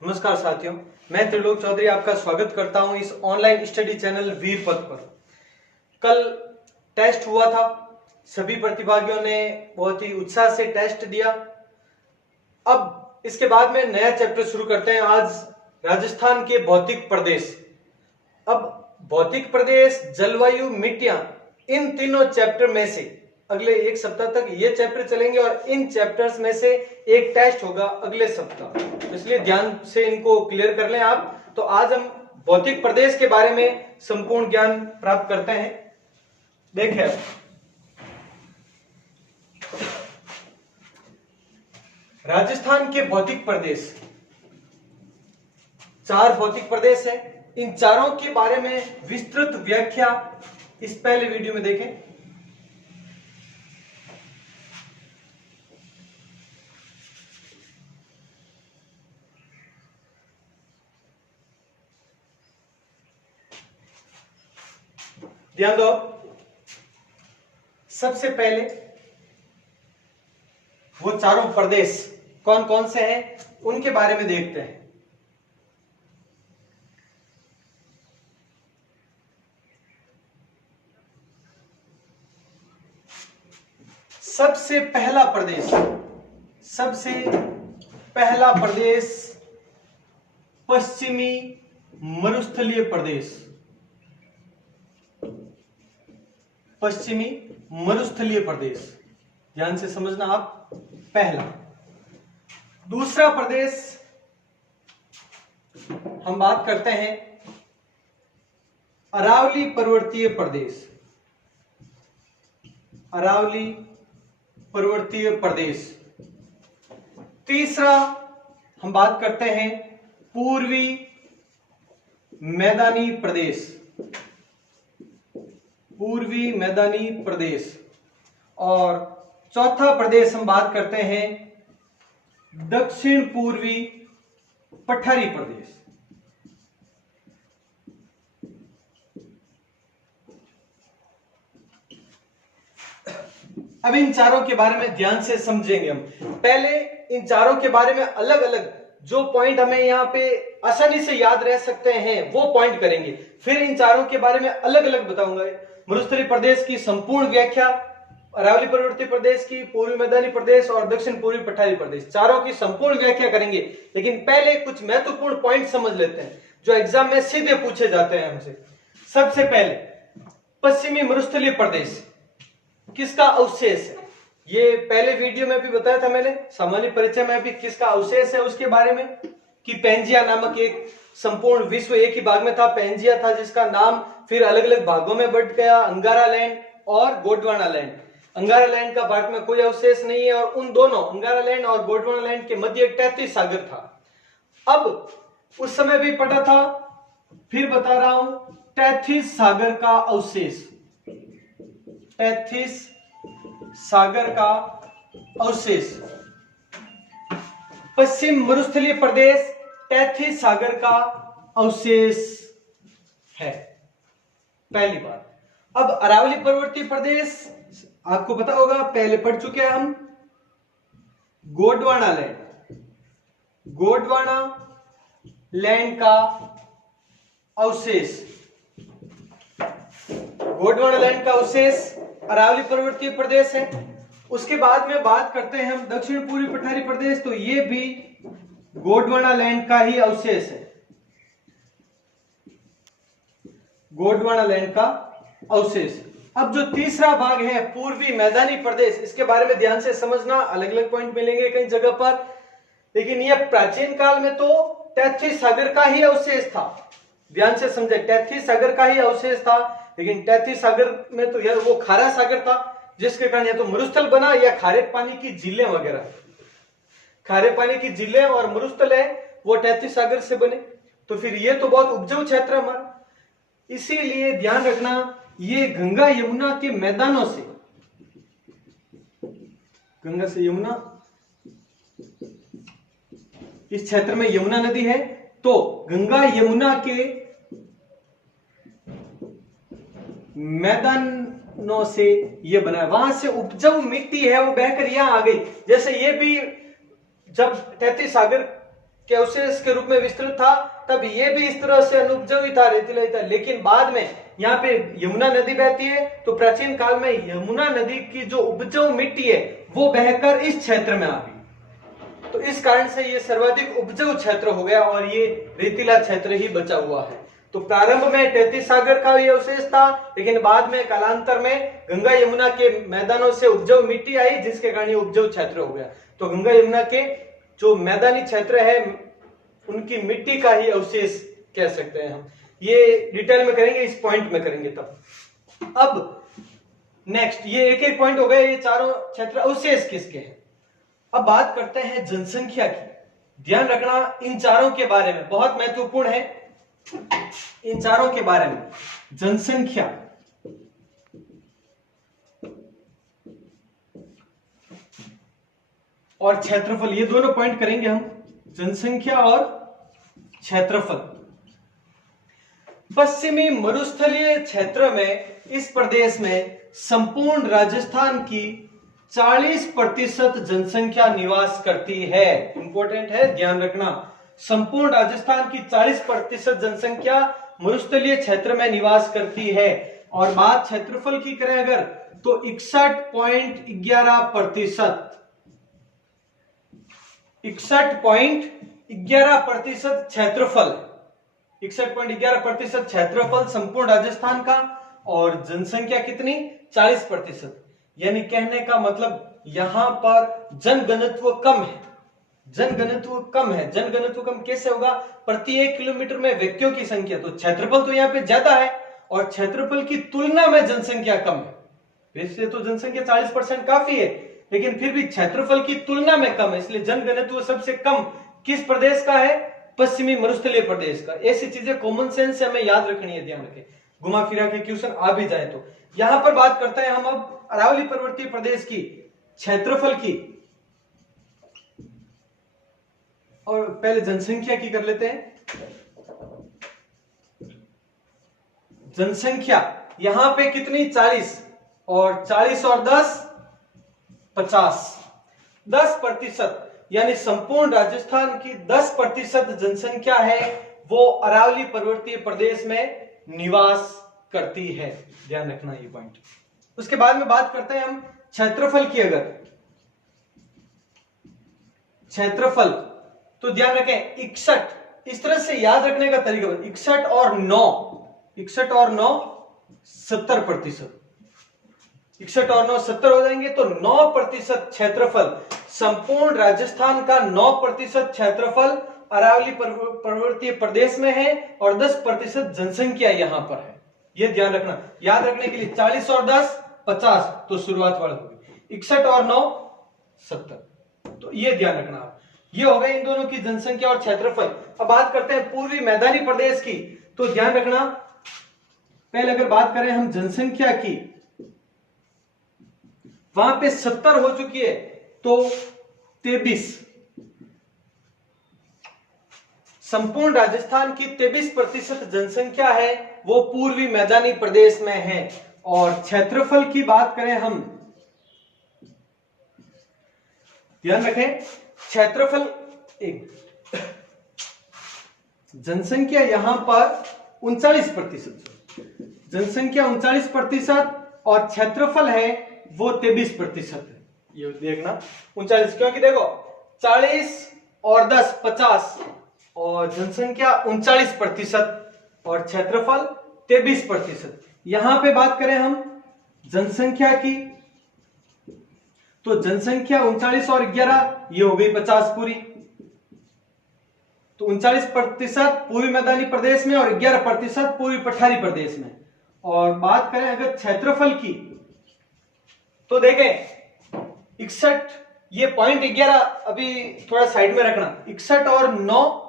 नमस्कार साथियों, मैं त्रिलोक चौधरी आपका स्वागत करता हूं इस ऑनलाइन स्टडी चैनल वीर पथ पर। कल टेस्ट हुआ था, सभी प्रतिभागियों ने बहुत ही उत्साह से टेस्ट दिया। अब इसके बाद में नया चैप्टर शुरू करते हैं। आज राजस्थान के भौतिक प्रदेश। अब भौतिक प्रदेश, जलवायु, मिट्टियां, इन तीनों चैप्टर में से अगले एक सप्ताह तक ये चैप्टर चलेंगे और इन चैप्टर्स में से एक टेस्ट होगा अगले सप्ताह, इसलिए ध्यान से इनको क्लियर कर लें आप। तो आज हम भौतिक प्रदेश के बारे में संपूर्ण ज्ञान प्राप्त करते हैं। देखिए, राजस्थान के भौतिक प्रदेश, 4 भौतिक प्रदेश है। इन चारों के बारे में विस्तृत व्याख्या इस पहले वीडियो में देखें। ध्यान दो, सबसे पहले वो चारों प्रदेश कौन कौन से हैं उनके बारे में देखते हैं। सबसे पहला प्रदेश पश्चिमी मरुस्थलीय प्रदेश। पश्चिमी मरुस्थलीय प्रदेश, ध्यान से समझना आप, पहला। दूसरा प्रदेश हम बात करते हैं अरावली पर्वतीय प्रदेश। अरावली पर्वतीय प्रदेश। तीसरा हम बात करते हैं पूर्वी मैदानी प्रदेश। पूर्वी मैदानी प्रदेश। और चौथा प्रदेश हम बात करते हैं दक्षिण पूर्वी पठारी प्रदेश। अब इन चारों के बारे में ध्यान से समझेंगे हम। पहले इन चारों के बारे में अलग अलग जो पॉइंट हमें यहाँ पे आसानी से याद रह सकते हैं वो पॉइंट करेंगे। फिर इन चारों के बारे में अलग अलग बताऊंगा। मरुस्थलीय प्रदेश की संपूर्ण व्याख्या, अरावली पर्वतीय प्रदेश की, पूर्वी मैदानी प्रदेश और दक्षिण पूर्वी पठारी प्रदेश, चारों की संपूर्ण व्याख्या करेंगे। लेकिन पहले कुछ महत्वपूर्ण पॉइंट समझ लेते हैं जो एग्जाम में सीधे पूछे जाते हैं हमसे। सबसे पहले पश्चिमी मरुस्थलीय प्रदेश किसका अवशेष है? ये पहले वीडियो में भी बताया था मैंने, सामान्य परिचय में भी, किसका अवशेष है उसके बारे में, कि पेंजिया नामक एक संपूर्ण विश्व एक ही भाग में था, पेंजिया था, जिसका नाम फिर अलग अलग भागों में बंट गया, अंगारा लैंड और गोंडवाना लैंड। अंगारा लैंड का भारत में कोई अवशेष नहीं है और उन दोनों अंगारा लैंड और गोंडवाना लैंड के मध्य एक तैतीस सागर था। अब उस समय भी पढ़ा था, फिर बता रहा हूं, तैतीस सागर का अवशेष, तैतीस सागर का अवशेष। पश्चिम मरुस्थलीय प्रदेश तैतीस सागर का अवशेष है, पहली बात। अब अरावली पर्वतीय प्रदेश आपको पता होगा, पहले पढ़ चुके हैं हम, गोंडवाना लैंड, गोंडवाना लैंड का अवशेष, गोंडवाना लैंड का अवशेष अरावली पर्वतीय प्रदेश है। उसके बाद में बात करते हैं हम दक्षिण पूर्वी पठारी प्रदेश, तो ये भी गोंडवाना लैंड का ही अवशेष है, गोंडवाना लैंड का अवशेष। अब जो तीसरा भाग है पूर्वी मैदानी प्रदेश, इसके बारे में ध्यान से समझना, अलग अलग पॉइंट मिलेंगे कई जगह पर, लेकिन यह प्राचीन काल में तो तैतीस सागर का ही अवशेष था। ध्यान से समझे, तैतीस सागर का ही अवशेष था, लेकिन तैतीस सागर में तो यार वो खारा सागर था, जिसके कारण या तो मरुस्थल बना या खारे पानी की झीलें वगैरह, खारे पानी की झीलें और मरुस्थल है वो तैतीस सागर से बने। तो फिर ये तो बहुत उपजाऊ क्षेत्र है हमारा, इसीलिए ध्यान रखना, ये गंगा यमुना के मैदानों से, गंगा से यमुना, इस क्षेत्र में यमुना नदी है, तो गंगा यमुना के मैदानों से ये बना है, वहां से उपजाऊ मिट्टी है वो बहकर यहां आ गई। जैसे ये भी जब 33 सागर के अवशेष के रूप में विस्तृत था, तब ये भी इस तरह से अनुपजाऊ ही था, रेतीला ही था। लेकिन बाद में यहाँ पे यमुना नदी बहती है, तो प्राचीन काल में यमुना नदी की जो उपजाऊ मिट्टी है वो बहकर इस क्षेत्र में आ गई, तो इस कारण से ये सर्वाधिक उपजाऊ क्षेत्र हो गया और ये रेतीला क्षेत्र ही बचा हुआ है। तो प्रारंभ में तैतीस सागर का ये अवशेष था, लेकिन बाद में कालांतर में गंगा यमुना के मैदानों से उपजाऊ मिट्टी आई, जिसके कारण ये उपजाऊ क्षेत्र हो गया। तो गंगा यमुना के जो मैदानी क्षेत्र है उनकी मिट्टी का ही अवशेष कह सकते हैं हम। ये डिटेल में करेंगे, इस पॉइंट में करेंगे तब। अब नेक्स्ट, ये एक एक पॉइंट हो गए, ये चारों क्षेत्र अवशेष किसके हैं। अब बात करते हैं जनसंख्या की। ध्यान रखना इन चारों के बारे में, बहुत महत्वपूर्ण है इन चारों के बारे में। जनसंख्या और क्षेत्रफल, ये दोनों पॉइंट करेंगे हम, जनसंख्या और क्षेत्रफल। पश्चिमी मरुस्थलीय क्षेत्र में, इस प्रदेश में संपूर्ण राजस्थान की 40% जनसंख्या निवास करती है। इंपॉर्टेंट है, ध्यान रखना। संपूर्ण राजस्थान की 40% जनसंख्या मरुस्थलीय क्षेत्र में निवास करती है। और बात क्षेत्रफल की करें अगर, तो 61.11%, 61.11% क्षेत्रफल, 61.11% क्षेत्रफल संपूर्ण राजस्थान का, और जनसंख्या कितनी, 40%। यानी कहने का मतलब यहां पर जनघनत्व कम है, जनघनत्व कम है। जनघनत्व कम कैसे होगा, प्रति 1 किलोमीटर में व्यक्तियों की संख्या, तो क्षेत्रफल तो यहाँ पे ज्यादा है और क्षेत्रफल की तुलना में जनसंख्या कम है। वैसे तो जनसंख्या 40% काफी है, लेकिन फिर भी क्षेत्रफल की तुलना में कम है, इसलिए जनघनत्व सबसे कम किस प्रदेश का है, पश्चिमी मरुस्थलीय प्रदेश का। ऐसी चीजें कॉमन सेंस से हमें याद रखनी है, ध्यान रखें, घुमा फिरा के क्वेश्चन आ भी जाए तो। यहां पर बात करते हैं हम अब अरावली पर्वतीय प्रदेश की क्षेत्रफल की, और पहले जनसंख्या की कर लेते हैं। जनसंख्या यहां पे कितनी, 40, और 40 और 10 50, 10%, यानी संपूर्ण राजस्थान की 10% जनसंख्या है वो अरावली पर्वतीय प्रदेश में निवास करती है। ध्यान रखना ये पॉइंट। उसके बाद में बात करते हैं हम क्षेत्रफल की। अगर क्षेत्रफल, तो ध्यान रखें 61, इस तरह से याद रखने का तरीका, 61 और 9, 61 और 9 70%, 61 और 9 70 हो जाएंगे, तो 9% क्षेत्रफल, संपूर्ण राजस्थान का 9% क्षेत्रफल अरावली पर्वतीय प्रदेश में है, और 10% जनसंख्या यहां पर है। यह ध्यान रखना, याद रखने के लिए 40 और 10 50, तो शुरुआत वाला होगी, 61 और 9 70, तो यह ध्यान रखना। ये हो गए इन दोनों की जनसंख्या और क्षेत्रफल। अब बात करते हैं पूर्वी मैदानी प्रदेश की, तो ध्यान रखना, पहले अगर बात करें हम जनसंख्या की, वहां पे 70 हो चुकी है, तो 23, संपूर्ण राजस्थान की 23% जनसंख्या है वो पूर्वी मैदानी प्रदेश में है। और क्षेत्रफल की बात करें हम, ध्यान रखें, क्षेत्रफल जनसंख्या यहां पर 39%, जनसंख्या 39% और क्षेत्रफल है वो 23% है। ये देखना 39, क्योंकि देखो 40 और 10 50, और जनसंख्या 39% और क्षेत्रफल 23%। यहां पे बात करें हम जनसंख्या की, तो जनसंख्या 39 और 11, ये हो गई 50 पूरी, तो 39% पूर्वी मैदानी प्रदेश में और 11% पूर्वी पठारी प्रदेश में। और बात करें अगर क्षेत्रफल की, तो देखें 61, ये पॉइंट 11 अभी थोड़ा साइड में रखना, 61 और 9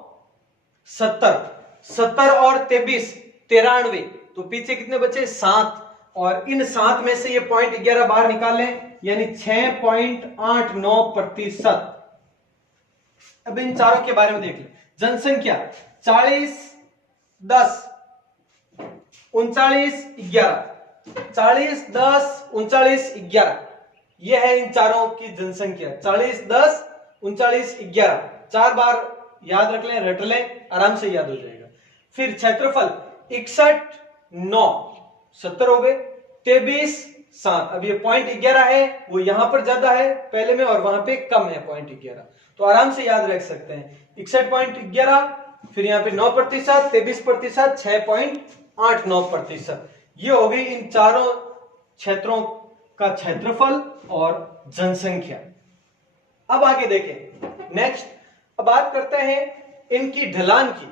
70, 70 और 23 93, तो पीछे कितने बचे 7, और इन 7 में से ये पॉइंट 11 बाहर निकाल लें, यानी 6.89%। अब इन चारों के बारे में देख लें। जनसंख्या 40 10 39 11, 40 10 39 11, यह है इन चारों की जनसंख्या, 40 10 39 11, 4 बार याद रख लें, रट लें, आराम से याद हो जाएगा। फिर क्षेत्रफल 61 9 70 हो गए, 23 7। अब ये .11 है, वो यहां पर ज्यादा है पहले में और वहां पे कम है .11, तो आराम से याद रख सकते हैं 61.11, फिर यहाँ पे 9%, 23%, 6.89%। ये हो गई इन चारों क्षेत्रों का क्षेत्रफल और जनसंख्या। अब आगे देखें नेक्स्ट, अब बात करते हैं इनकी ढलान की।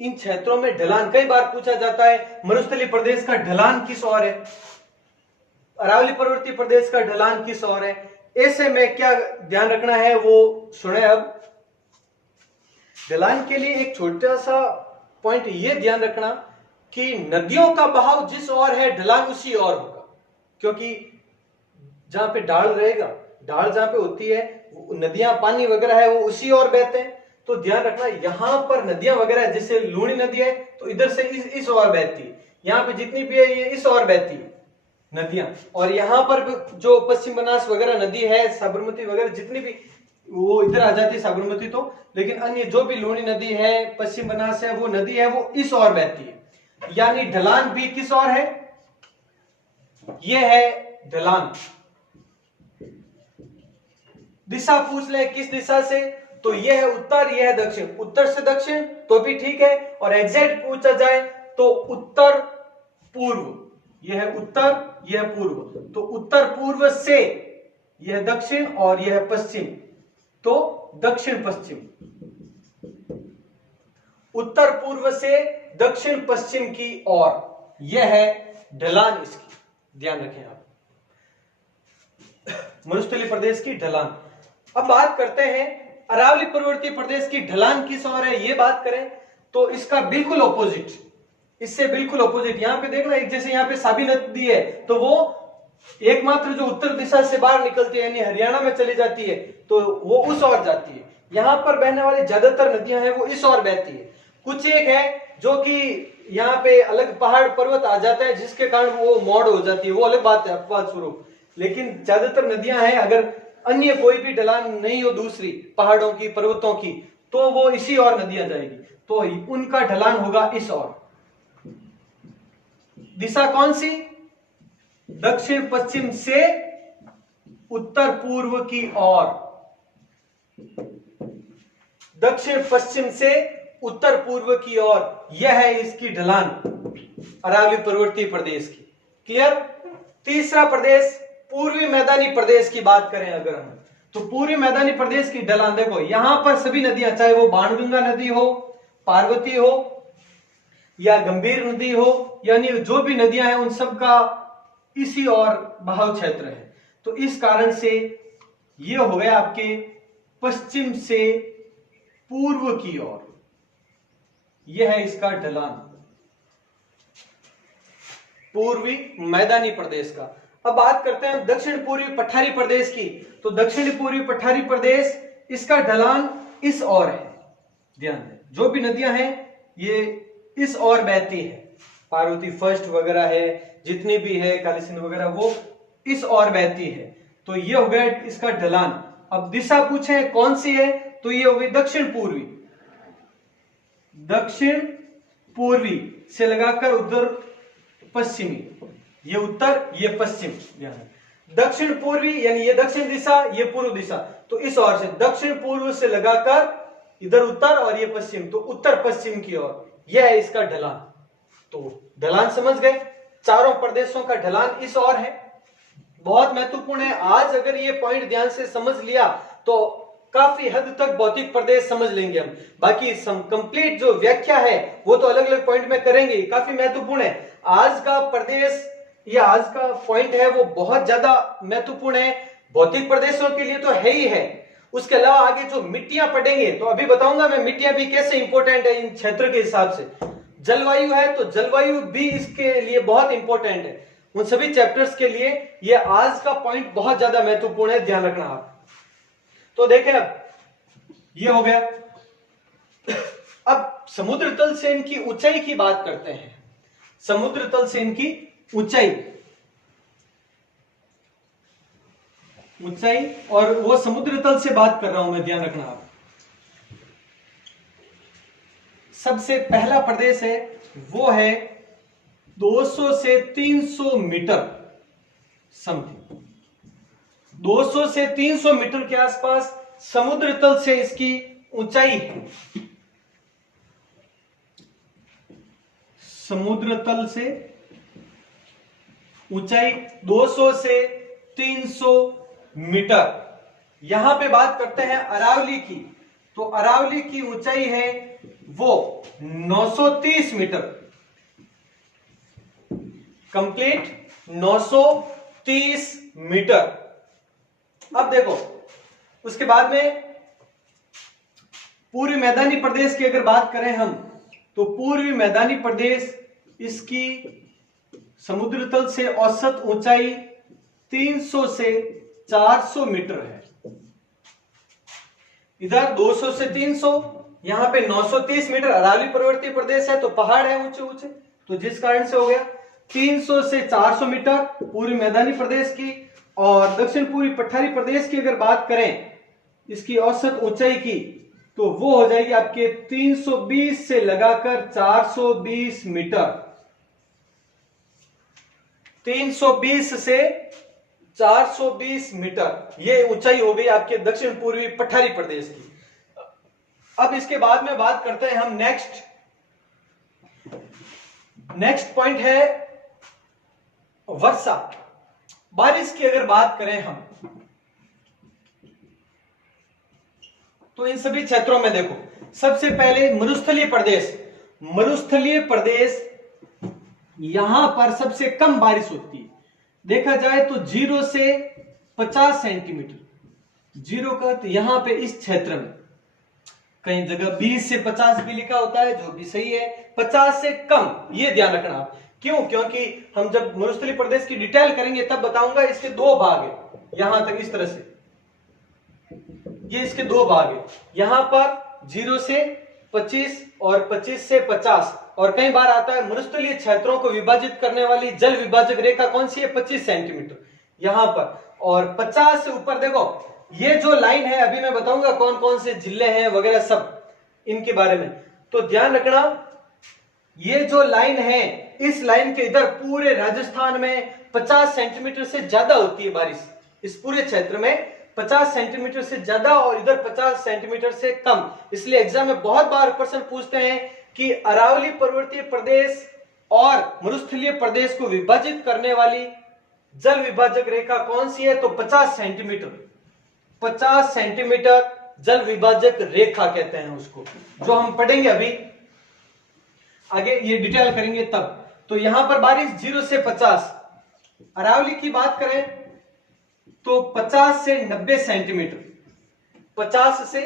इन क्षेत्रों में ढलान कई बार पूछा जाता है, मरुस्थलीय प्रदेश का ढलान किस ओर है, अरावली पर्वतीय प्रदेश का ढलान किस ओर है। ऐसे में क्या ध्यान रखना है वो सुने। अब ढलान के लिए एक छोटा सा पॉइंट ये ध्यान रखना कि नदियों का बहाव जिस ओर है ढलान उसी ओर होगा, क्योंकि जहां पे ढाल रहेगा, ढाल जहां पे होती है, नदियां पानी वगैरह है वो उसी ओर बहते हैं। तो ध्यान रखना यहां पर नदियां वगैरह, जैसे लूणी नदी है तो इधर से इस ओर बहती है, यहाँ पे जितनी भी है ये इस ओर बहती है नदियां, और यहाँ पर जो पश्चिम बनास वगैरह नदी है, साबरमती वगैरह जितनी भी, वो इधर आ जाती है साबरमती तो, लेकिन अन्य जो भी लूणी नदी है, पश्चिम बनास है, वो नदी है वो इस ओर बहती है। यानी ढलान भी किस ओर है, ये है ढलान। दिशा पूछ ले किस दिशा से, तो यह है उत्तर, यह है दक्षिण। उत्तर से दक्षिण तो भी ठीक है, और एग्जैक्ट पूछा जाए तो उत्तर पूर्व, यह है उत्तर, यह पूर्व, तो उत्तर पूर्व से यह दक्षिण और यह पश्चिम, तो दक्षिण पश्चिम। उत्तर पूर्व से दक्षिण पश्चिम की ओर, यह है ढलान इसकी, ध्यान रखें आप, मरुस्थलीय प्रदेश की ढलान। अब बात करते हैं अरावली पर्वतीय प्रदेश की ढलान किस ओर है। ये बात करें तो इसका बिल्कुल ऑपोजिट, इससे बिल्कुल ऑपोजिट। यहां पे देखना, एक जैसे यहाँ पे साबी नदी है तो वो एकमात्र जो उत्तर दिशा से बाहर निकलती है यानी हरियाणा में चली जाती है, तो वो उस ओर जाती है। यहां पर बहने वाली ज्यादातर नदियां हैं वो इस ओर बहती है। कुछ एक है जो कि यहाँ पे अलग पहाड़ पर्वत आ जाता है जिसके कारण वो मोड़ हो जाती है, वो अलग बात है अपवाद स्वरूप, लेकिन ज्यादातर नदियां हैं, अगर अन्य कोई भी ढलान नहीं हो दूसरी पहाड़ों की पर्वतों की, तो वो इसी ओर नदियां जाएगी, तो उनका ढलान होगा इस ओर। दिशा कौन सी, दक्षिण पश्चिम से उत्तर पूर्व की ओर, दक्षिण पश्चिम से उत्तर पूर्व की ओर, यह है इसकी ढलान अरावली पर्वतीय प्रदेश की। क्लियर। तीसरा प्रदेश पूर्वी मैदानी प्रदेश की बात करें अगर हम, तो पूर्वी मैदानी प्रदेश की ढलान देखो, यहां पर सभी नदियां, चाहे वो बाणगंगा नदी हो, पार्वती हो या गंभीर नदी हो, यानी जो भी नदियां हैं उन सब का इसी और बहाव क्षेत्र है। तो इस कारण से ये हो गया आपके पश्चिम से पूर्व की ओर, यह है इसका ढलान पूर्वी मैदानी प्रदेश का। अब बात करते हैं दक्षिण पूर्वी पठारी प्रदेश की, तो दक्षिण पूर्वी पठारी प्रदेश इसका ढलान इस ओर है। ध्यान दें, जो भी नदियां हैं ये इस ओर बहती है, पार्वती फर्स्ट वगैरह है, जितनी भी है काली सिंधु वगैरह, वो इस ओर बहती है। तो ये हो गया इसका ढलान। अब दिशा पूछे कौन सी है, तो ये हो गई दक्षिण पूर्वी, दक्षिण पूर्वी से लगाकर उधर पश्चिमी, ये उत्तर ये पश्चिम। दक्षिण पूर्वी यानी ये दक्षिण दिशा, ये पूर्व दिशा, तो इस ओर से दक्षिण पूर्व से लगाकर इधर उत्तर और ये पश्चिम, तो उत्तर पश्चिम की ओर, यह है इसका ढलान। तो ढलान समझ गए, चारों प्रदेशों का ढलान इस ओर है, बहुत महत्वपूर्ण है। आज अगर ये पॉइंट ध्यान से समझ लिया तो काफी हद तक भौतिक प्रदेश समझ लेंगे हम। बाकी कंप्लीट जो व्याख्या है वो तो अलग अलग पॉइंट में करेंगे, काफी महत्वपूर्ण है। आज का प्रदेश या आज का पॉइंट है वो बहुत ज्यादा महत्वपूर्ण है, भौतिक प्रदेशों के लिए तो है ही है। उसके अलावा आगे जो मिट्टियां पढ़ेंगे तो अभी बताऊंगा मैं मिट्टियां भी कैसे इंपॉर्टेंट है इन क्षेत्र के हिसाब से। जलवायु है तो जलवायु भी इसके लिए बहुत इंपॉर्टेंट है। उन सभी चैप्टर्स के लिए ये आज का पॉइंट बहुत ज्यादा महत्वपूर्ण है, ध्यान रखना आप। तो देखें अब ये हो गया। अब समुद्र तल से इनकी ऊंचाई की बात करते हैं। समुद्र तल से इनकी ऊंचाई, और वो समुद्र तल से बात कर रहा हूं मैं, ध्यान रखना आप। सबसे पहला प्रदेश है वो है 200 से 300 मीटर समथिंग, 200 से 300 मीटर के आसपास समुद्र तल से इसकी ऊंचाई है। समुद्र तल से ऊंचाई 200 से 300 मीटर। यहां पे बात करते हैं अरावली की, तो अरावली की ऊंचाई है वो 930 मीटर, कंप्लीट 930 मीटर। अब देखो उसके बाद में पूर्वी मैदानी प्रदेश की अगर बात करें हम, तो पूर्वी मैदानी प्रदेश इसकी समुद्र तल से औसत ऊंचाई 300 से 400 मीटर है। इधर 200 से 300, यहां पे 930 मीटर। अरावली पर्वतीय प्रदेश है तो पहाड़ है ऊंचे ऊंचे, तो जिस कारण से हो गया 300 से 400 मीटर पूर्वी मैदानी प्रदेश की। और दक्षिण पूर्वी पठारी प्रदेश की अगर बात करें इसकी औसत ऊंचाई की, तो वो हो जाएगी आपके 320 से लगाकर 420 मीटर। 320 से 420 मीटर ये ऊंचाई हो गई आपके दक्षिण पूर्वी पठारी प्रदेश की। अब इसके बाद में बात करते हैं हम नेक्स्ट पॉइंट है वर्षा। बारिश की अगर बात करें हम, तो इन सभी क्षेत्रों में देखो सबसे पहले मरुस्थलीय प्रदेश यहां पर सबसे कम बारिश होती है। देखा जाए तो 0 से 50 सेंटीमीटर, 0 का तो यहां पे इस क्षेत्र में कई जगह 20 से 50 भी लिखा होता है, जो भी सही है। 50 से कम ये ध्यान रखना आप, क्यों? क्योंकि हम जब मरुस्थलीय प्रदेश की डिटेल करेंगे तब बताऊंगा। इसके दो भाग है, यहां तक इस तरह से ये इसके दो भाग है। यहां पर 0 से 25 और 25 से 50, और कई बार आता है मरुस्थलीय क्षेत्रों को विभाजित करने वाली जल विभाजक रेखा कौन सी है? 25 सेंटीमीटर यहां पर। और 50 से ऊपर देखो ये जो लाइन है, अभी मैं बताऊंगा कौन कौन से जिले हैं वगैरह सब इनके बारे में, तो ध्यान रखना। ये जो लाइन है, इस लाइन के इधर पूरे राजस्थान में 50 सेंटीमीटर से ज्यादा होती है बारिश। इस पूरे क्षेत्र में 50 सेंटीमीटर से ज्यादा और इधर 50 सेंटीमीटर से कम। इसलिए एग्जाम में बहुत बार प्रश्न पूछते हैं कि अरावली पर्वतीय प्रदेश और मरुस्थलीय प्रदेश को विभाजित करने वाली जल विभाजक रेखा कौन सी है? तो 50 सेंटीमीटर। 50 सेंटीमीटर जल विभाजक रेखा कहते हैं उसको, जो हम पढ़ेंगे अभी आगे, ये डिटेल करेंगे तब। तो यहां पर बारिश 0 से 50। अरावली की बात करें तो 50 से 90 सेंटीमीटर, 50 से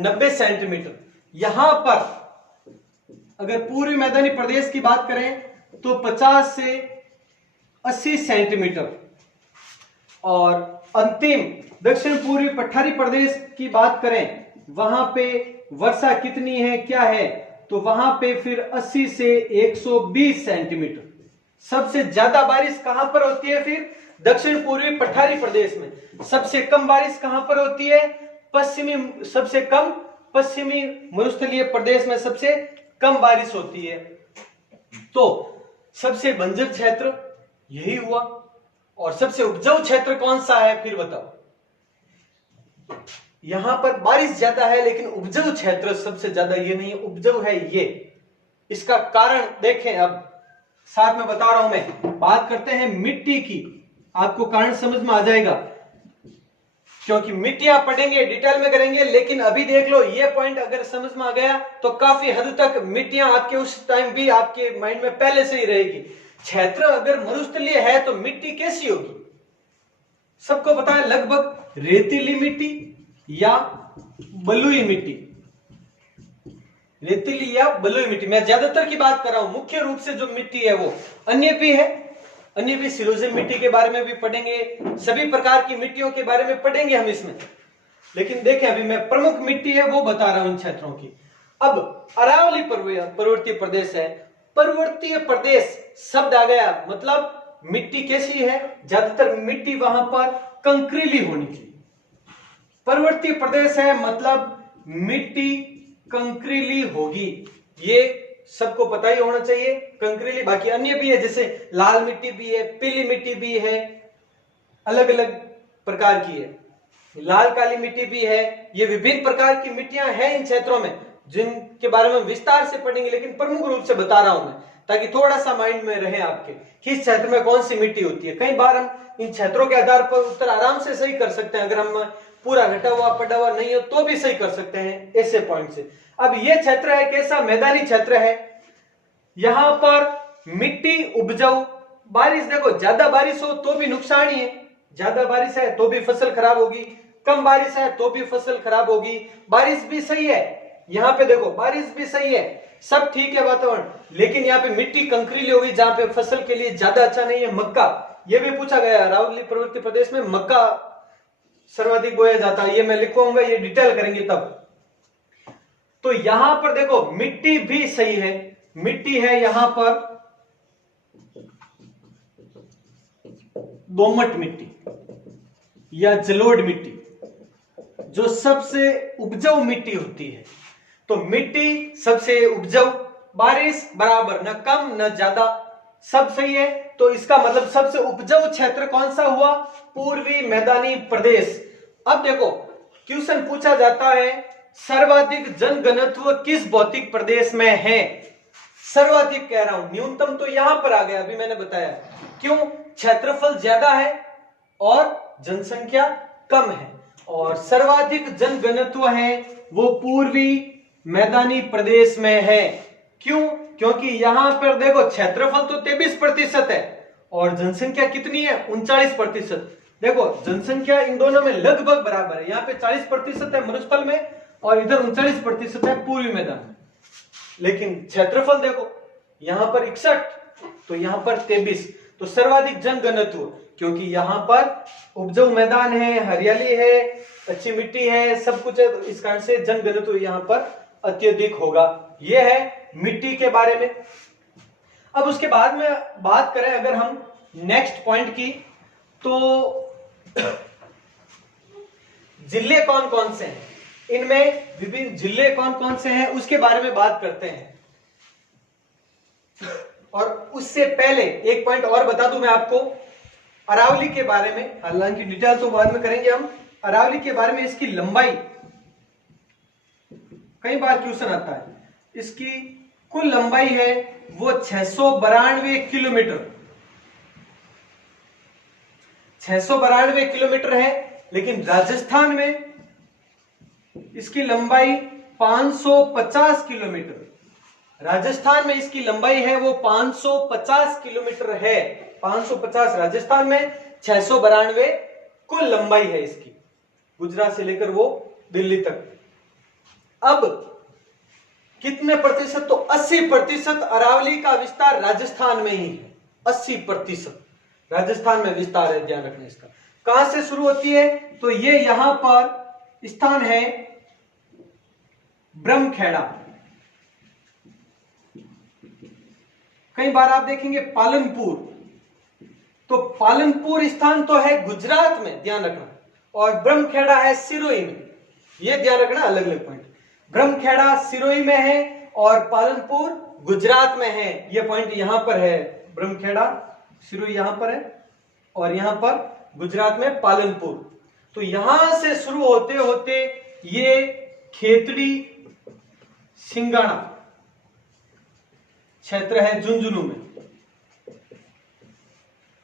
90 सेंटीमीटर। यहां पर अगर पूर्वी मैदानी प्रदेश की बात करें तो 50 से 80 सेंटीमीटर। और अंतिम दक्षिण पूर्वी पठारी प्रदेश की बात करें, वहां पे वर्षा कितनी है, क्या है? तो वहां पे फिर 80 से 120 सेंटीमीटर। सबसे ज्यादा बारिश कहां पर होती है? फिर दक्षिण पूर्वी पठारी प्रदेश में। सबसे कम बारिश कहां पर होती है? सबसे कम पश्चिमी मरुस्थलीय प्रदेश में सबसे कम बारिश होती है। तो सबसे बंजर क्षेत्र यही हुआ। और सबसे उपजाऊ क्षेत्र कौन सा है फिर बताओ? यहां पर बारिश ज्यादा है लेकिन उपजाऊ क्षेत्र सबसे ज्यादा ये नहीं है, उपजाऊ है ये। इसका कारण देखें, अब साथ में बता रहा हूं मैं। बात करते हैं मिट्टी की, आपको कारण समझ में आ जाएगा, क्योंकि मिट्टियां पढ़ेंगे डिटेल में करेंगे। लेकिन अभी देख लो, ये पॉइंट अगर समझ में आ गया तो काफी हद तक मिट्टियां आपके उस टाइम भी आपके माइंड में पहले से ही रहेगी। क्षेत्र अगर मरुस्थलीय है तो मिट्टी कैसी होगी? सबको पता है, लगभग रेतीली मिट्टी या बलुई मिट्टी। रेतीली या बलुई मिट्टी, मैं ज्यादातर की बात कर रहा हूं। मुख्य रूप से जो मिट्टी है वो अन्य भी है, अन्य भी सिरोजियम मिट्टी के बारे में भी पढ़ेंगे, सभी प्रकार की मिट्टियों के बारे में पढ़ेंगे हम इसमें। लेकिन देखें अभी मैं प्रमुख मिट्टी है वो बता रहा हूं इन क्षेत्रों की। अब अरावली पर्वतीय प्रदेश है। पर्वतीय प्रदेश शब्द आ गया, मतलब मिट्टी कैसी है? ज्यादातर मिट्टी वहां पर कंकरीली होनी चाहिए। पर्वतीय प्रदेश है मतलब मिट्टी कंकरीली होगी। ये सबको पता ही होना चाहिए। कंकरीली बाकी अन्य भी है, जैसे लाल मिट्टी भी है, पीली मिट्टी भी है, अलग अलग प्रकार की है, लाल काली मिट्टी भी है। ये विभिन्न प्रकार की मिट्टियां हैं इन क्षेत्रों में, जिनके बारे में विस्तार से पढ़ेंगे, लेकिन प्रमुख रूप से बता रहा हूं मैं, ताकि थोड़ा सा माइंड में रहे आपके कि इस क्षेत्र में कौन सी मिट्टी होती है। कई बार हम इन क्षेत्रों के आधार पर उत्तर आराम से सही कर सकते हैं, अगर हम पूरा घटा हुआ पड़ा हुआ नहीं हो तो भी सही कर सकते हैं ऐसे पॉइंट से। अब ये क्षेत्र है कैसा, मैदानी क्षेत्र है। यहां पर मिट्टी उपजाऊ, बारिश देखो ज्यादा बारिश हो तो भी नुकसान ही है, ज्यादा बारिश है तो भी फसल खराब होगी, कम बारिश है तो भी फसल खराब होगी। बारिश भी सही है, यहाँ पे देखो बारिश भी सही है, सब ठीक है वातावरण, लेकिन यहाँ पे मिट्टी कंकरीली होगी, जहां पे फसल के लिए ज्यादा अच्छा नहीं है। मक्का, ये भी पूछा गया, अरावली पर्वतीय प्रदेश में मक्का सर्वाधिक बोया जाता है, ये मैं लिखवाऊंगा, ये डिटेल करेंगे तब। तो यहां पर देखो मिट्टी भी सही है, मिट्टी है यहां पर दोमट मिट्टी या जलोढ़ मिट्टी, जो सबसे उपजाऊ मिट्टी होती है। तो मिट्टी सबसे उपजाऊ, बारिश बराबर, न कम न ज्यादा, सब सही है। तो इसका मतलब सबसे उपजाऊ क्षेत्र कौन सा हुआ, पूर्वी मैदानी प्रदेश। अब देखो क्वेश्चन पूछा जाता है सर्वाधिक जनघनत्व किस भौतिक प्रदेश में है। सर्वाधिक कह रहा हूं, न्यूनतम तो यहां पर आ गया, अभी मैंने बताया क्यों, क्षेत्रफल ज्यादा है और जनसंख्या कम है, और सर्वाधिक जनघनत्व है वो पूर्वी मैदानी प्रदेश में है। क्यों, क्योंकि यहां पर देखो क्षेत्रफल तो 23% है और जनसंख्या कितनी है, 39%। देखो जनसंख्या इन दोनों में लगभग बराबर है, यहाँ पे 40% है मरुस्थल में और इधर 39% है पूर्वी मैदान में। लेकिन क्षेत्रफल देखो यहां पर 61 तो यहां पर 23, तो सर्वाधिक जनघनत्व, क्योंकि यहां पर उपजाऊ मैदान है, हरियाली है, अच्छी मिट्टी है, सब कुछ है, तो इस कारण से जनघनत्व यहां पर अत्यधिक होगा। यह है मिट्टी के बारे में। अब उसके बाद में बात करें अगर हम नेक्स्ट पॉइंट की, तो जिले कौन कौन से हैं, इनमें विभिन्न जिले कौन कौन से हैं उसके बारे में बात करते हैं। और उससे पहले एक पॉइंट और बता दूं मैं आपको अरावली के बारे में, हालांकि डिटेल तो बाद में करेंगे हम। अरावली के बारे में इसकी लंबाई, कई बार क्वेश्चन आता है, इसकी कुल लंबाई है वो 692 किलोमीटर, 692 किलोमीटर है। लेकिन राजस्थान में इसकी लंबाई 550 किलोमीटर, राजस्थान में इसकी लंबाई है वो 550 किलोमीटर है, 550 राजस्थान में, 692 कुल लंबाई है इसकी, गुजरात से लेकर वो दिल्ली तक। अब कितने प्रतिशत, तो 80% अरावली का विस्तार राजस्थान में ही है, 80% राजस्थान में विस्तार है, ध्यान रखना इसका। कहां से शुरू होती है, तो ये यहां पर स्थान है ब्रह्मखेड़ा, कई बार आप देखेंगे पालनपुर, तो पालनपुर स्थान तो है गुजरात में, ध्यान रखना, और ब्रह्मखेड़ा है सिरोही में, ये ध्यान रखना, अलग अलग पॉइंट। ब्रह्मखेड़ा सिरोही में है और पालनपुर गुजरात में है, ये पॉइंट यहां पर है, ब्रह्मखेड़ा सिरोही यहां पर है और यहां पर गुजरात में पालनपुर। तो यहां से शुरू होते होते ये खेतड़ी सिंगाणा क्षेत्र है झुंझुनू में,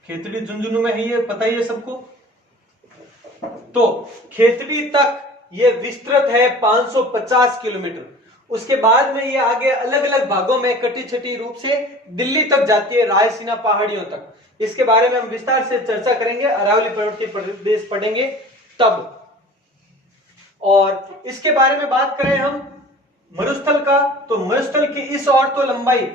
खेतड़ी झुंझुनू में है, ये पता ही है सबको। तो खेतड़ी तक ये विस्तृत है 550 किलोमीटर। उसके बाद में ये आगे अलग अलग भागों में कटी छटी रूप से दिल्ली तक जाती है, रायसीना पहाड़ियों तक। इसके बारे में हम विस्तार से चर्चा करेंगे, अरावली पर्वतीय प्रदेश पढ़ेंगे तब। और इसके बारे में बात करें हम मरुस्थल का, तो मरुस्थल की इस ओर तो लंबाई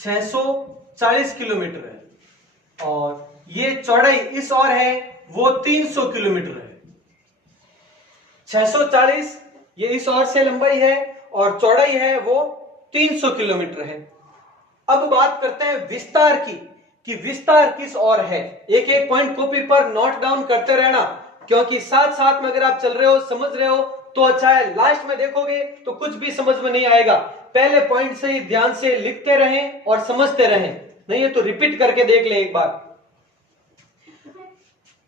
640 किलोमीटर है और ये चौड़ाई इस ओर है वो 300 किलोमीटर है। 640 ये इस ओर से लंबाई है और चौड़ाई है वो 300 किलोमीटर है। अब बात करते हैं विस्तार की, कि विस्तार किस ओर है। एक एक पॉइंट कॉपी पर नोट डाउन करते रहना, क्योंकि साथ साथ में अगर आप चल रहे हो, समझ रहे हो, तो अच्छा है, लास्ट में देखोगे तो कुछ भी समझ में नहीं आएगा। पहले पॉइंट से ही ध्यान से लिखते रहें और समझते रहें, नहीं है तो रिपीट करके देख ले एक बार।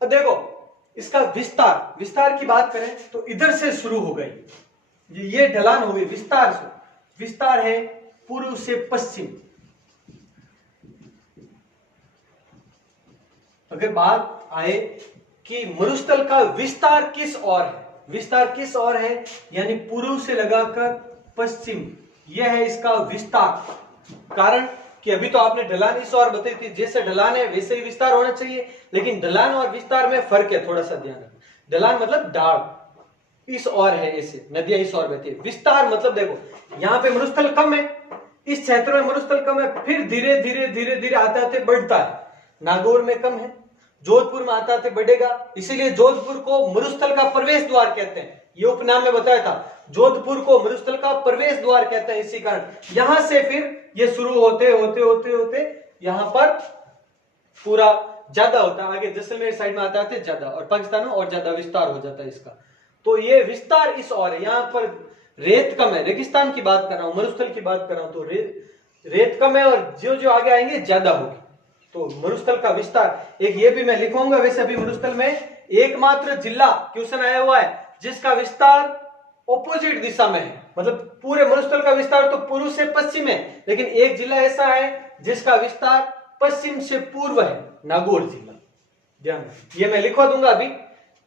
अब देखो इसका विस्तार, विस्तार की बात करें तो इधर से शुरू हो गई, ये ढलान हो गई विस्तार से। विस्तार है पूर्व से पश्चिम। अगर बात आए कि मरुस्थल का विस्तार किस ओर है, विस्तार किस ओर है, यानी पूर्व से लगाकर पश्चिम, यह है इसका विस्तार। कारण कि अभी तो आपने ढलान इस ओर बताई थी, जैसे ढलान है वैसे ही विस्तार होना चाहिए, लेकिन ढलान और विस्तार में फर्क है, थोड़ा सा ध्यान रखना। ढलान मतलब ढाल इस ओर है, ऐसे नदियां इस ओर बहती है। विस्तार मतलब देखो यहाँ पे मरुस्थल कम है, इस क्षेत्र में मरुस्थल कम है, फिर धीरे धीरे धीरे धीरे आते आते बढ़ता है। नागौर में कम है, जोधपुर में आता आते बढ़ेगा, इसीलिए जोधपुर को मरुस्थल का प्रवेश द्वार कहते हैं। ये उपनाम में बताया था, जोधपुर को मरुस्थल का प्रवेश द्वार कहते हैं। इसी कारण यहां से फिर ये शुरू होते होते होते होते यहां पर पूरा ज्यादा होता है, आगे जैसलमेर साइड में आता है ज्यादा, और पाकिस्तान में और ज्यादा विस्तार हो जाता है इसका। तो ये विस्तार इस ओर है, यहाँ पर रेत कम है, रेगिस्तान की बात कर रहा हूं, मरुस्थल की बात कर रहा हूं, तो रेत कम है और जो जो आगे आएंगे ज्यादा होगी। तो मरुस्थल का विस्तार, एक ये भी मैं लिखूंगा। वैसे अभी मरुस्थल में एकमात्र जिला क्वेश्चन आया हुआ है जिसका विस्तार ऑपोजिट दिशा में है, मतलब पूरे मरुस्थल का विस्तार तो पूर्व से पश्चिम है, लेकिन एक जिला ऐसा है जिसका विस्तार पश्चिम से पूर्व है, नागौर जिला। ध्यान, ये मैं लिखवा दूंगा अभी,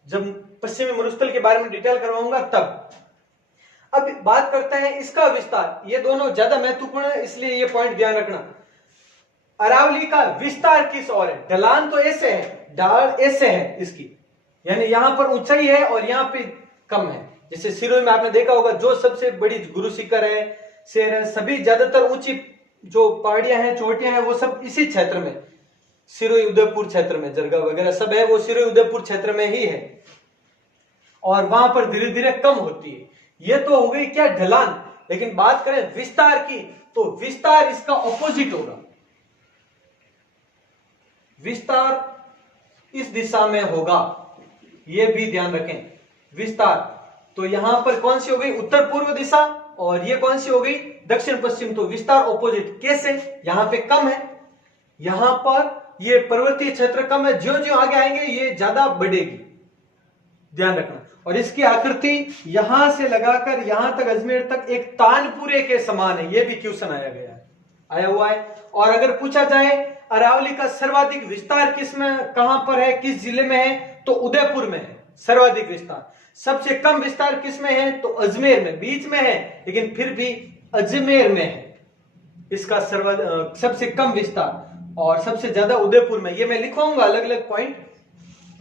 जब पश्चिमी मरुस्थल के बारे में डिटेल करवाऊंगा तब। अब बात करते हैं इसका विस्तार, ये दोनों ज्यादा महत्वपूर्ण है, इसलिए ये पॉइंट ध्यान रखना। अरावली का विस्तार किस ओर है? ढलान तो ऐसे है, ढाल ऐसे है इसकी, यानी यहां पर ऊंचाई है और यहां पे कम है। जैसे सिरोही में आपने देखा होगा, जो सबसे बड़ी गुरु शिखर है, शेर है, सभी ज्यादातर ऊंची जो पहाड़ियां हैं, चोटियां हैं, वो सब इसी क्षेत्र में, सिरोही उदयपुर क्षेत्र में, जरगा वगैरह सब है वो सिरोही उदयपुर क्षेत्र में ही है, और वहां पर धीरे धीरे कम होती है। ये तो हो गई क्या ढलान, लेकिन बात करें विस्तार की, तो विस्तार इसका ऑपोजिट होगा। विस्तार इस दिशा में होगा, यह भी ध्यान रखें। विस्तार तो यहां पर कौन सी हो गई? उत्तर पूर्व दिशा, और ये कौन सी हो गई? दक्षिण पश्चिम। तो विस्तार ऑपोजिट। कैसे? यहां पे कम है, यहां पर ये पर्वतीय क्षेत्र कम है, जो जो आगे आएंगे ये ज्यादा बढ़ेगी, ध्यान रखना। और इसकी आकृति यहां से लगाकर यहां तक, अजमेर तक, एक तानपुरे के समान है। ये भी क्वेश्चन आया हुआ है। और अगर पूछा जाए अरावली का सर्वाधिक विस्तार किस में, कहां पर है, किस जिले में है, तो उदयपुर में है सर्वाधिक विस्तार। सबसे कम विस्तार किस में है? तो अजमेर में, बीच में है लेकिन फिर भी अजमेर में है इसका सबसे कम विस्तार, और सबसे ज्यादा उदयपुर में। ये मैं लिखवाऊंगा अलग अलग पॉइंट,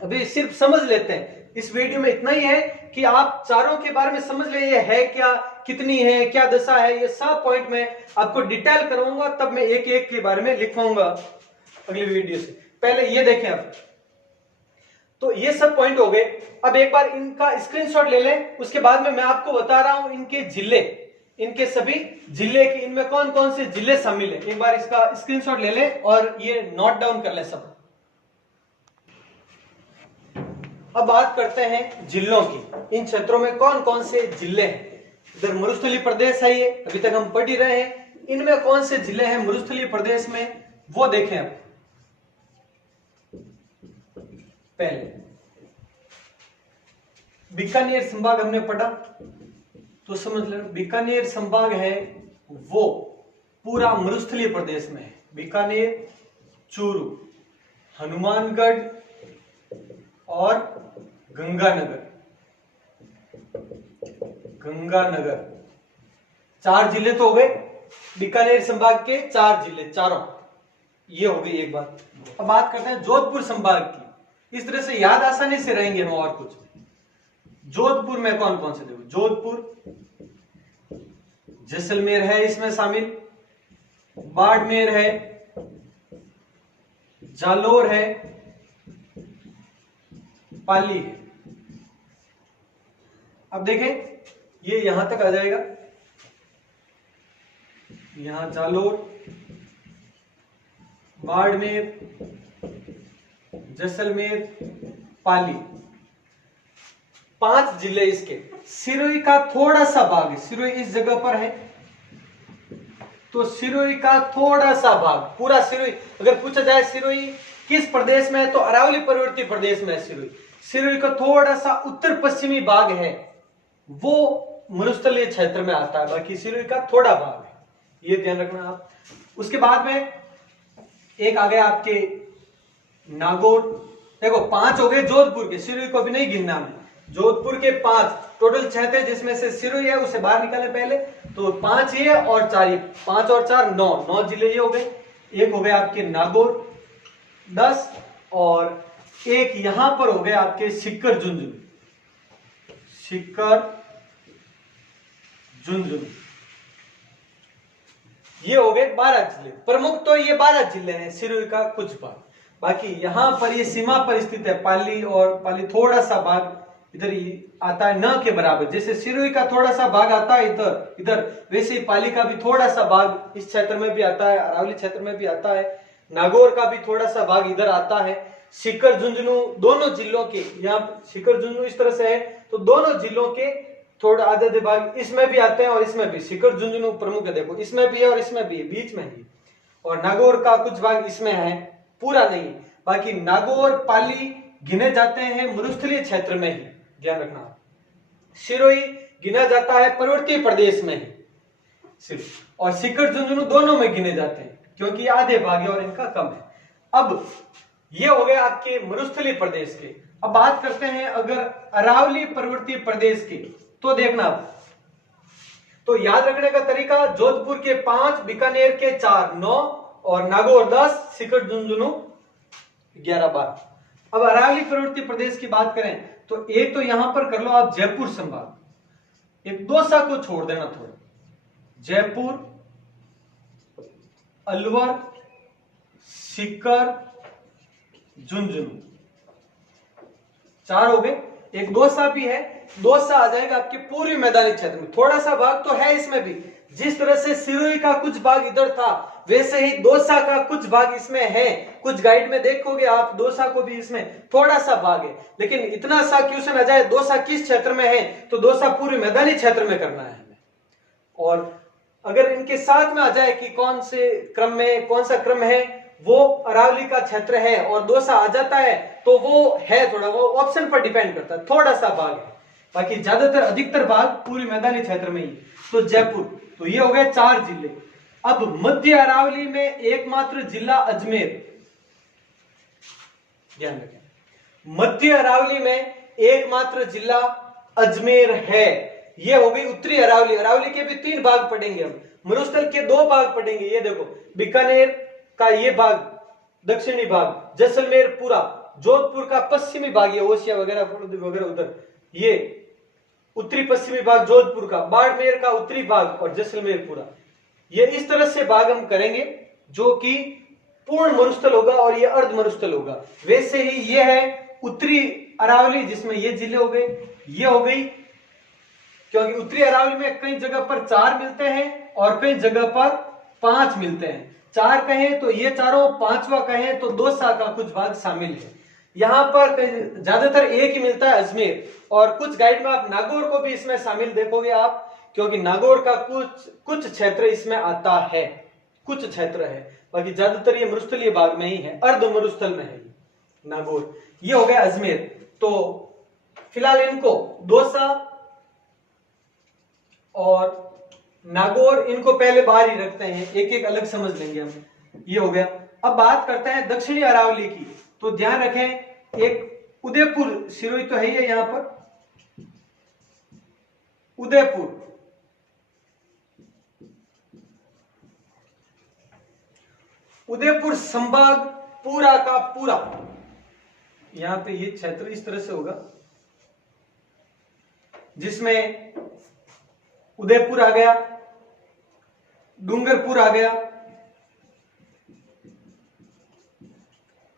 अभी सिर्फ समझ लेते हैं। इस वीडियो में इतना ही है कि आप चारों के बारे में समझ ले, ये है क्या, कितनी है, क्या दशा है, ये सब पॉइंट में आपको डिटेल करवाऊंगा, तब मैं एक एक के बारे में लिखवाऊंगा अगली वीडियो से। पहले ये देखें आप, तो ये सब पॉइंट हो गए। अब एक बार इनका स्क्रीनशॉट ले लें, उसके बाद में मैं आपको बता रहा हूं इनके जिले, इनके सभी जिले की, इनमें कौन कौन से जिले शामिल है। एक बार इसका स्क्रीनशॉट ले लें और ये नोट डाउन कर लें सब। अब बात करते हैं जिलों की, इन क्षेत्रों में कौन कौन से जिले हैं। इधर मरुस्थलीय प्रदेश है, ये अभी तक हम पढ़ ही रहे हैं। इनमें कौन से जिले हैं मरुस्थलीय प्रदेश में, वो देखें आप। पहले बीकानेर संभाग हमने पढ़ा, तो समझ लो बीकानेर संभाग है वो पूरा मरुस्थलीय प्रदेश में है। बीकानेर, चूरू, हनुमानगढ़ और गंगानगर, चार जिले तो हो गए बीकानेर संभाग के, चार जिले, चारों ये हो गई एक बात। अब बात करते हैं जोधपुर संभाग की। इस तरह से याद आसानी से रहेंगे हम। और कुछ जोधपुर में कौन कौन से, देखो जोधपुर, जैसलमेर है इसमें शामिल, बाड़मेर है, जालोर है, पाली है। अब देखें ये यहां तक आ जाएगा, यहां जालोर, बाड़मेर, जैसलमेर, पाली। 5 जिले इसके। सिरोही का थोड़ा सा भाग है, सिरोही इस जगह पर है, तो सिरोही का थोड़ा सा भाग, पूरा सिरोही अगर पूछा जाए सिरोही किस प्रदेश में है तो अरावली पर्वतीय प्रदेश में है सिरोही। सिरोही का थोड़ा सा उत्तर पश्चिमी भाग है वो मरुस्थलीय क्षेत्र में आता है, बाकी सिरोही का थोड़ा भाग है, ये ध्यान रखना आप। उसके बाद में एक आ गया आपके नागौर। देखो 5 हो गए जोधपुर के, सिरोही को भी नहीं गिनना है, जोधपुर के 5 टोटल 6 थे जिसमें से सिरोही है उसे बाहर निकाले पहले, तो 5 ये और 4 ये, 5 और 4 9 जिले ये हो गए। एक हो गए आपके नागौर 10 और एक यहां पर हो गए आपके सिक्कर झुंझुनू, सिक्कर झुंझुनू, ये हो गए 12 जिले। प्रमुख तो ये 12 जिले हैं, सिरोही का कुछ भाग, बाकी यहां पर ये सीमा पर स्थित है, पाली, और पाली थोड़ा सा भाग इधर ही आता है न के बराबर, जैसे सिरोही का थोड़ा सा भाग आता है इधर इधर, वैसे ही पाली का भी थोड़ा सा भाग इस क्षेत्र में भी आता है, अरावली क्षेत्र में भी आता है, नागौर का भी थोड़ा सा भाग इधर आता है, सिक्कर झुंझुनू दोनों जिलों के, यहाँ सिक्कर झुंझुनू इस तरह से है तो दोनों जिलों के थोड़ा आधे आधे भाग इसमें भी आते हैं और इसमें भी। सिक्कर झुंझुनू प्रमुख है, देखो इसमें भी है और इसमें भी है, बीच में ही, और नागौर का कुछ भाग इसमें है, पूरा नहीं। बाकी नागौर पाली गिने जाते हैं मरुस्थलीय क्षेत्र में ही, ध्यान रखना। सिरोही गिना जाता है पर्वतीय प्रदेश में ही सिर्फ, और सिक्कर झुंझुनू दोनों में गिने जाते हैं क्योंकि आधे भाग है और इनका कम है। अब ये हो गए आपके मरुस्थलीय प्रदेश के। अब बात करते हैं अगर अरावली पर्वतीय प्रदेश की, तो देखना तो याद रखने का तरीका, जोधपुर के 5, बीकानेर के 4 9 और नागौर 10, सिक्कर झुंझुनू 11 12। अब अरावली पर्वतीय प्रदेश की बात करें तो एक तो यहां पर कर लो आप जयपुर संभाग, एक दौसा को छोड़ देना थोड़ा, जयपुर, अलवर, सीकर, झुंझुनू 4 हो गए। एक दौसा भी है, दौसा आ जाएगा आपके पूर्वी मैदानी क्षेत्र में, थोड़ा सा भाग तो है इसमें भी, जिस तरह से सिरोही का कुछ भाग इधर था वैसे ही दौसा का कुछ भाग इसमें है। कुछ गाइड में देखोगे आप दौसा को भी इसमें थोड़ा सा भाग है, लेकिन इतना सा क्वेश्चन आ जाए दौसा किस क्षेत्र में है तो दौसा पूर्वी मैदानी क्षेत्र में करना है हमें। और अगर इनके साथ में आ जाए कि कौन से क्रम में कौन सा क्रम है, वो अरावली का क्षेत्र है और दौसा आ जाता है तो वो है थोड़ा, वो ऑप्शन पर डिपेंड करता है, थोड़ा सा भाग है, बाकी ज्यादातर अधिकतर भाग पूरी मैदानी क्षेत्र में ही। तो जयपुर, तो ये हो गए 4 जिले। अब मध्य अरावली में एकमात्र जिला अजमेर, ध्यान रखें मध्य अरावली में एकमात्र जिला अजमेर है। ये हो गई उत्तरी अरावली। अरावली के भी 3 भाग पढ़ेंगे हम, मरुस्थल के 2 भाग पढ़ेंगे, ये देखो बीकानेर का ये भाग दक्षिणी भाग, जैसलमेर पूरा, जोधपुर का पश्चिमी भाग, ये ओसिया वगैरह वगैरह उधर, ये उत्तरी पश्चिमी भाग जोधपुर का, बाड़मेर का उत्तरी भाग और जैसलमेर पूरा। ये इस तरह से भाग हम करेंगे जो कि पूर्ण मरुस्थल होगा और ये अर्ध मरुस्थल होगा। वैसे ही ये है उत्तरी अरावली जिसमें ये जिले हो गए, ये हो गई, क्योंकि उत्तरी अरावली में कई जगह पर 4 मिलते हैं और कई जगह पर 5 मिलते हैं। 4 कहें तो ये चारों, 5वां कहें तो दौसा का कुछ भाग शामिल है। यहाँ पर ज्यादातर एक ही मिलता है अजमेर, और कुछ गाइड में आप नागौर को भी इसमें शामिल देखोगे आप, क्योंकि नागौर का कुछ क्षेत्र इसमें आता है, कुछ क्षेत्र है, बाकी ज्यादातर ये मरुस्थलीय भाग में ही है, अर्ध मरुस्थल में है नागौर। ये हो गया अजमेर। तो फिलहाल इनको दौसा और नागौर इनको पहले बाहर ही रखते हैं, एक एक अलग समझ लेंगे हम। ये हो गया। अब बात करते हैं दक्षिणी अरावली की, तो ध्यान रखें एक उदयपुर, सिरोही तो है ही है यहां पर, उदयपुर, उदयपुर संभाग पूरा का पूरा, यहां पे ये क्षेत्र इस तरह से होगा जिसमें उदयपुर आ गया, डूंगरपुर आ गया,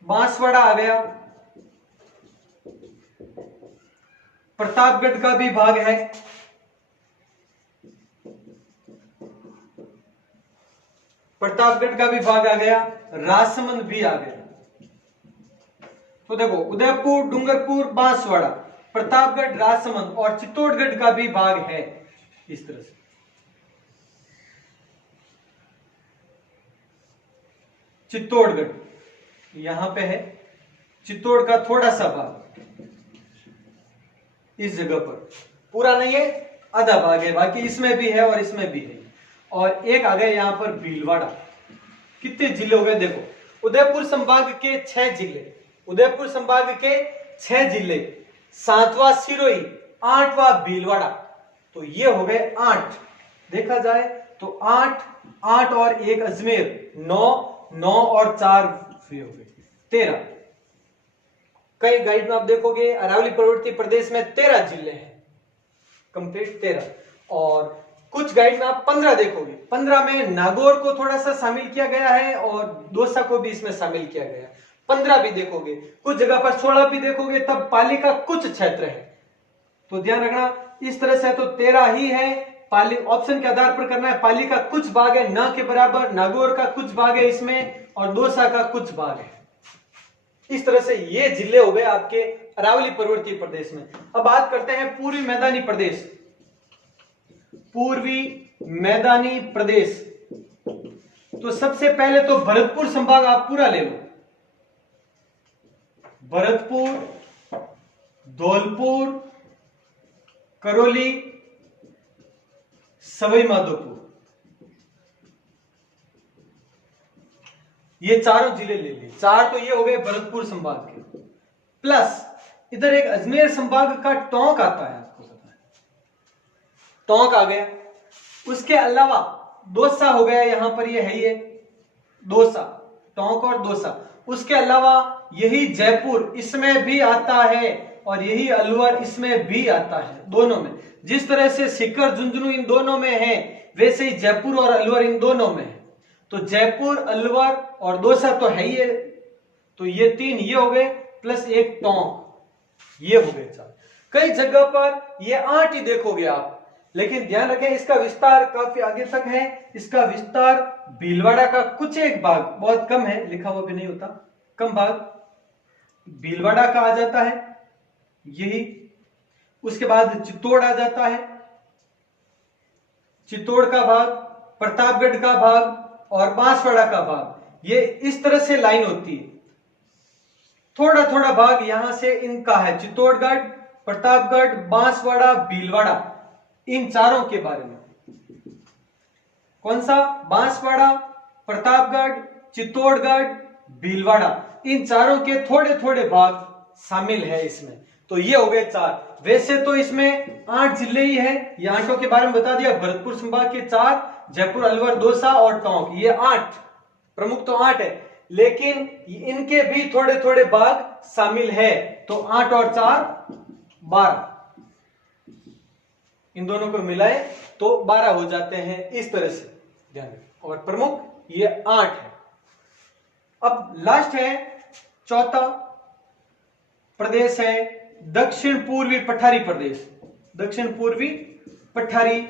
बांसवाड़ा आ गया, प्रतापगढ़ का भी भाग है, प्रतापगढ़ का भी भाग आ गया, राजसमंद भी आ गया। तो देखो उदयपुर, डूंगरपुर, बांसवाड़ा, प्रतापगढ़, राजसमंद और चित्तौड़गढ़ का भी भाग है। इस तरह से चित्तौड़गढ़ यहां पे है, चित्तौड़ का थोड़ा सा भाग इस जगह पर, पूरा नहीं है, आधा भाग है, बाकी इसमें भी है और इसमें भी है। और एक आ गया यहां पर भीलवाड़ा। कितने जिले हो गए देखो, उदयपुर संभाग के 6 जिले, उदयपुर संभाग के 6 जिले, 7वां सिरोही, 8वां भीलवाड़ा, तो ये हो गए 8। देखा जाए तो 8 8 और 1 अजमेर, 9 9 और 4 हो गए 13। कई गाइड में आप देखोगे अरावली पर्वतीय प्रदेश में 13 जिले हैं, कंप्लीट 13। और कुछ गाइड में आप 15 देखोगे, 15 में नागौर को थोड़ा सा शामिल किया गया है और दौसा को भी इसमें शामिल किया गया है। 15 भी देखोगे, कुछ जगह पर 16 भी देखोगे, तब पाली का कुछ क्षेत्र है, तो ध्यान रखना इस तरह से। तो 13 ही है, पाली ऑप्शन के आधार पर करना है। पाली का कुछ भाग है न के बराबर, नागौर का कुछ भाग है इसमें, और दौसा का कुछ भाग है। इस तरह से ये जिले हो गए आपके अरावली पर्वतीय प्रदेश में। अब बात करते हैं पूर्वी मैदानी प्रदेश। पूर्वी मैदानी प्रदेश, तो सबसे पहले तो भरतपुर संभाग आप पूरा ले लो। भरतपुर, धौलपुर, करौली, सवाई माधोपुर, ये चारों जिले ले लिए। 4 तो ये हो गए भरतपुर संभाग के, प्लस इधर एक अजमेर संभाग का टोंक आता है, आपको पता है, टोंक आ गया। उसके अलावा दौसा हो गया, यहां पर ये है, ये दौसा, टोंक और दौसा। उसके अलावा यही जयपुर इसमें भी आता है और यही अलवर इसमें भी आता है, दोनों में। जिस तरह से सीकर, झुंझुनू इन दोनों में है, वैसे ही जयपुर और अलवर इन दोनों में है। तो जयपुर, अलवर और दौसा तो है ही है, तो ये 3 ये हो गए, प्लस एक टोंक, ये हो गए 4। कई जगह पर ये 8 ही देखोगे आप, लेकिन ध्यान रखें इसका विस्तार काफी आगे तक है। इसका विस्तार भीलवाड़ा का कुछ एक भाग, बहुत कम है, लिखा हुआ भी नहीं होता, कम भाग भीलवाड़ा का आ जाता है यही। उसके बाद चित्तौड़ आ जाता है, चित्तौड़ का भाग, प्रतापगढ़ का भाग और बांसवाड़ा का भाग, ये इस तरह से लाइन होती है। थोड़ा थोड़ा भाग यहां से इनका है, चित्तौड़गढ़, प्रतापगढ़, बांसवाड़ा, भीलवाड़ा, इन चारों के बारे में। कौन सा? बांसवाड़ा, प्रतापगढ़, चित्तौड़गढ़, भीलवाड़ा, इन चारों के थोड़े थोड़े भाग शामिल है इसमें। तो ये हो गए 4। वैसे तो इसमें 8 जिले ही है, ये 8 के बारे में बता दिया। भरतपुर संभाग के 4, जयपुर, अलवर, दौसा और टोंक, ये 8 प्रमुख तो 8 है, लेकिन इनके भी थोड़े थोड़े भाग शामिल है। तो 8 और 4 12, इन दोनों को मिलाए तो 12 हो जाते हैं, इस तरह से ध्यान रखें। और प्रमुख ये 8 है। अब लास्ट है, चौथा प्रदेश है दक्षिण पूर्वी पठारी प्रदेश। दक्षिण पूर्वी पठारी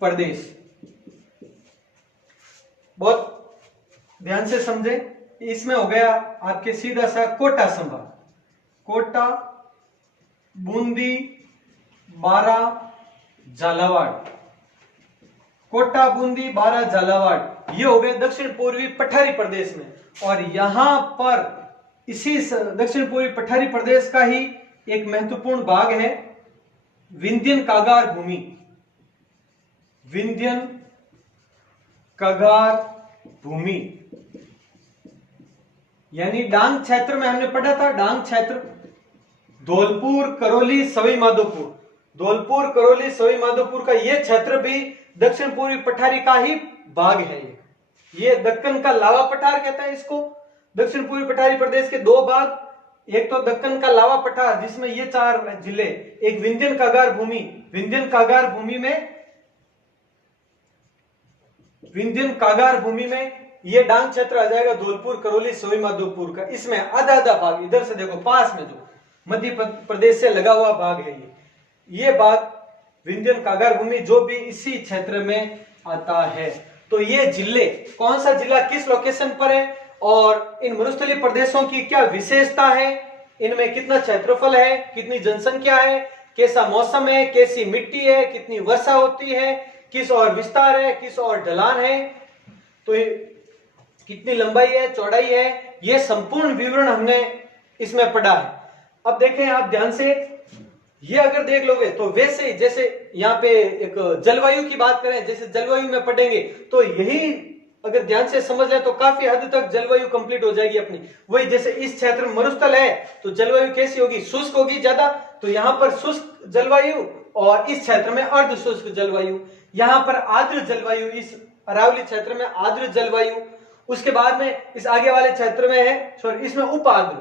प्रदेश, बहुत ध्यान से समझे। इसमें हो गया आपके सीधा सा कोटा संभाग, कोटा, बूंदी, बारा, झालावाड़, कोटा, बूंदी, बारा, झालावाड़, ये हो गए दक्षिण पूर्वी पठारी प्रदेश में। और यहां पर इसी दक्षिण पूर्वी पठारी प्रदेश का ही एक महत्वपूर्ण भाग है विंध्यन कागार भूमि। विंध्यन कागार भूमि यानी डांग क्षेत्र में हमने पढ़ा था, डांग क्षेत्र, धौलपुर, करौली, सवाई माधोपुर, धौलपुर, करौली, सवाई माधोपुर का यह क्षेत्र भी दक्षिण पूर्वी पठारी का ही भाग है। ये दक्कन का लावा पठार कहता है इसको। दक्षिण पूर्वी पठारी प्रदेश के 2 भाग, एक तो दक्कन का लावा पठार जिसमें ये 4 जिले, एक विंध्यन कागार भूमि। विंध्यन कागार भूमि में, विंध्यन कागार भूमि में ये डांग क्षेत्र आ जाएगा, धौलपुर, करौली, सवाई माधोपुर का। इसमें आधा आधा भाग, इधर से देखो पास में जो मध्य प्रदेश से लगा हुआ भाग है, ये भाग विंध्यन कागार भूमि जो भी इसी क्षेत्र में आता है। तो ये जिले, कौन सा जिला किस लोकेशन पर है और इन मरुस्थलीय प्रदेशों की क्या विशेषता है, इनमें कितना क्षेत्रफल है, कितनी जनसंख्या है, कैसा मौसम है, कैसी मिट्टी है, कितनी वर्षा होती है, किस और विस्तार है, किस और ढलान है, तो कितनी लंबाई है, चौड़ाई है, ये संपूर्ण विवरण हमने इसमें पढ़ा है। अब देखें आप ध्यान से, ये अगर देख लोगे तो वैसे जैसे यहाँ पे एक जलवायु की बात करें, जैसे जलवायु में पढ़ेंगे तो यही अगर ध्यान से समझ लें तो काफी हद तक जलवायु कंप्लीट हो जाएगी अपनी। वही जैसे इस क्षेत्र में मरुस्थल है तो जलवायु कैसी होगी, शुष्क होगी ज्यादा, तो यहाँ पर शुष्क जलवायु, और इस क्षेत्र में अर्ध शुष्क जलवायु, यहाँ पर आर्द्र जलवायु, इस अरावली क्षेत्र में आर्द्र जलवायु, उसके बाद में इस आगे वाले क्षेत्र में है सॉरी इसमें उप आर्द्र,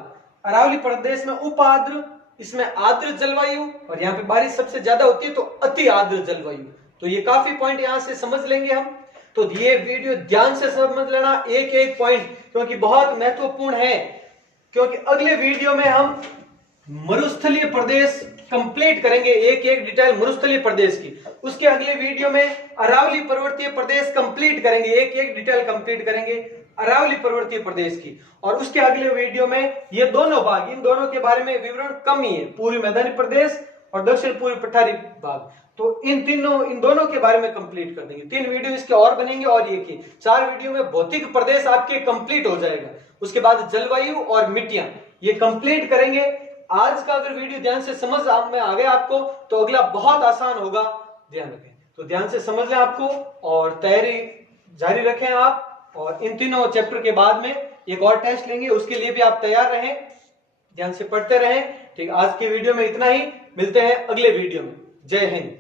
अरावली प्रदेश में उप आर्द्र, इसमें आर्द्र जलवायु, और यहाँ पे बारिश सबसे ज्यादा होती है तो अति आर्द्र जलवायु। तो ये काफी पॉइंट यहाँ से समझ लेंगे हम। तो ये वीडियो ध्यान से समझ लेना एक एक पॉइंट, क्योंकि बहुत महत्वपूर्ण है, क्योंकि अगले वीडियो में हम मरुस्थलीय प्रदेश कंप्लीट करेंगे, एक एक डिटेल मरुस्थलीय प्रदेश की। उसके अगले वीडियो में अरावली पर्वतीय प्रदेश कंप्लीट करेंगे, एक एक डिटेल कंप्लीट करेंगे अरावली पर्वतीय प्रदेश की। और उसके अगले वीडियो में ये दोनों भाग, इन दोनों के बारे में विवरण कम ही है, पूर्वी मैदानी प्रदेश और दक्षिण पूर्वी पठारी भाग, तो इन दोनों के बारे में कंप्लीट कर देंगे। 3 वीडियो इसके और बनेंगे, और ये की 4 वीडियो में भौतिक प्रदेश आपके कंप्लीट हो जाएगा। उसके बाद जलवायु और मिट्टियां ये कंप्लीट करेंगे। आज का अगर वीडियो ध्यान से समझ में आ गया आपको तो अगला बहुत आसान होगा, ध्यान रखें। तो ध्यान से समझ लें आपको, और तैयारी जारी रखें आप, और इन तीनों चैप्टर के बाद में एक और टेस्ट लेंगे, उसके लिए भी आप तैयार रहें, ध्यान से पढ़ते रहें। ठीक, आज के वीडियो में इतना ही, मिलते हैं अगले वीडियो में। जय हिंद।